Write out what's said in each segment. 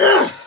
Yeah.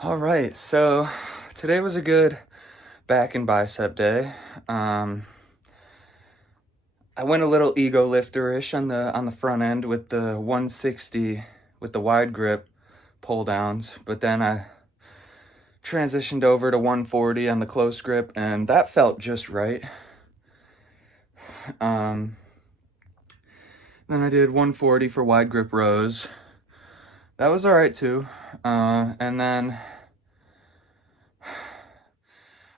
All right, so today was a good back and bicep day. I went a little ego lifter-ish on the front end with the 160 with the wide grip pull downs, but then I transitioned over to 140 on the close grip, and that felt just right. Then I did 140 for wide grip rows. That was all right too. And then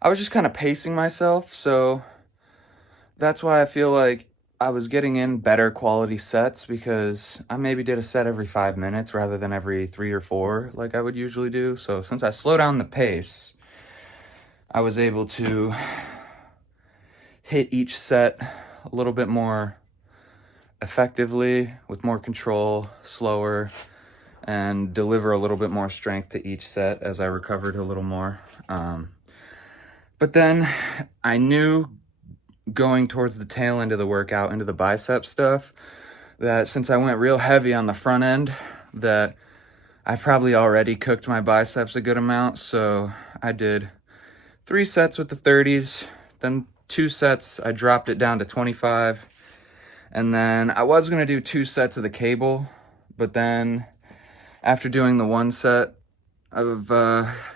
I was just kind of pacing myself, so that's why I feel like I was getting in better quality sets, because I maybe did a set every 5 minutes rather than every 3 or 4 like I would usually do. So since I slowed down the pace, I was able to hit each set a little bit more effectively, with more control, slower, and deliver a little bit more strength to each set as I recovered a little more. But then I knew going towards the tail end of the workout, into the bicep stuff, that since I went real heavy on the front end, that I probably already cooked my biceps a good amount. So I did 3 sets with the 30s, then 2 sets, I dropped it down to 25. And then I was gonna do 2 sets of the cable, but then after doing the 1 set of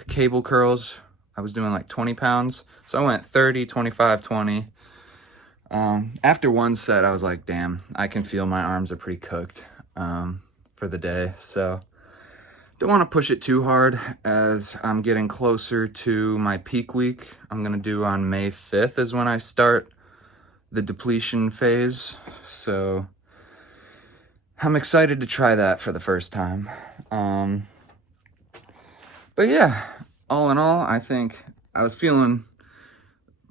cable curls, I was doing like 20 pounds. So I went 30, 25, 20. After 1 set, I was like, damn, I can feel my arms are pretty cooked for the day. So don't want to push it too hard, as I'm getting closer to my peak week. I'm going to do on May 5th is when I start the depletion phase. So I'm excited to try that for the first time. But yeah, all in all, I think I was feeling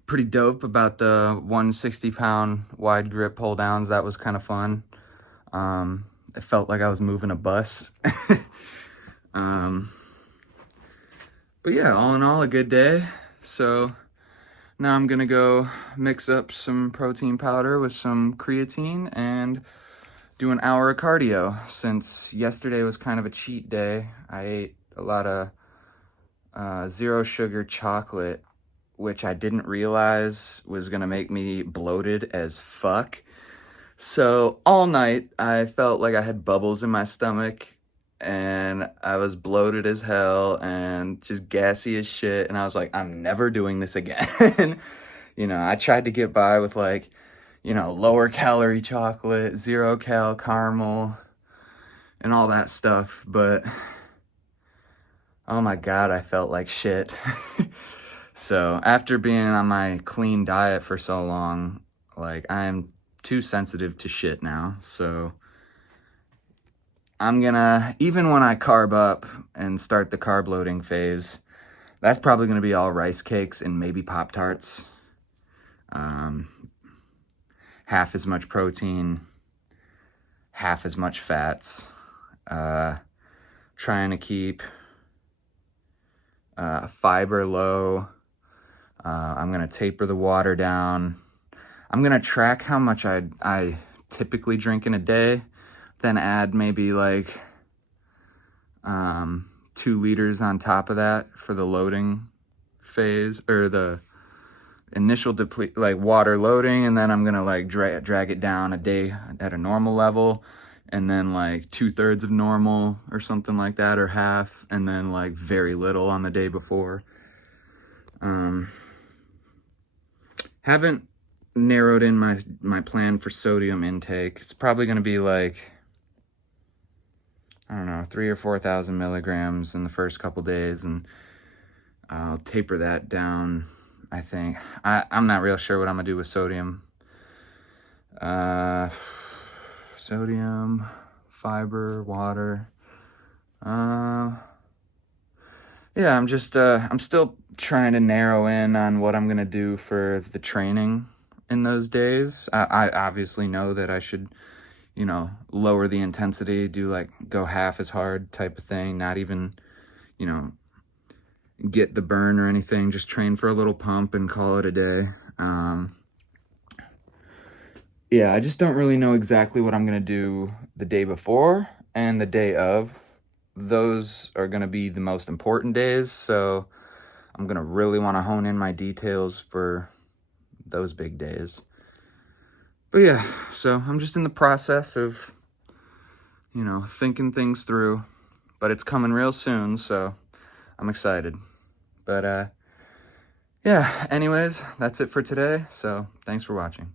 pretty dope about the 160-pound wide grip pull downs. That was kind of fun. It felt like I was moving a bus. But yeah, all in all, a good day. So now I'm gonna go mix up some protein powder with some creatine and do an hour of cardio. Since yesterday was kind of a cheat day, I ate a lot of zero sugar chocolate, which I didn't realize was gonna make me bloated as fuck. So all night I felt like I had bubbles in my stomach and I was bloated as hell and just gassy as shit. And I was like, I'm never doing this again. I tried to get by with like, lower calorie chocolate, 0 cal caramel, and all that stuff. But oh my God, I felt like shit. So after being on my clean diet for so long, like I'm too sensitive to shit now. So I'm gonna, even when I carb up and start the carb loading phase, that's probably gonna be all rice cakes and maybe Pop-Tarts. Half as much protein, half as much fats. Trying to keep fiber low. I'm gonna taper the water down. I'm gonna track how much I typically drink in a day, then add maybe like 2 liters on top of that for the loading phase, or the initial like water loading, and then I'm gonna like drag it down a day at a normal level, and then like 2/3 of normal or something like that, or half, and then like very little on the day before. Haven't narrowed in my plan for sodium intake. It's probably going to be like, I don't know, 3,000 or 4,000 milligrams in the first couple days, and I'll taper that down, I think. I'm not real sure what I'm gonna do with sodium. Sodium, fiber, water. Yeah, I'm still trying to narrow in on what I'm gonna do for the training in those days. I obviously know that I should, lower the intensity, do like go half as hard type of thing, not even, get the burn or anything, just train for a little pump and call it a day. Yeah, I just don't really know exactly what I'm gonna do the day before and the day of. Those are gonna be the most important days, so I'm gonna really want to hone in my details for those big days. But yeah, so I'm just in the process of, thinking things through, but it's coming real soon, so I'm excited. But yeah, anyways, that's it for today, so thanks for watching.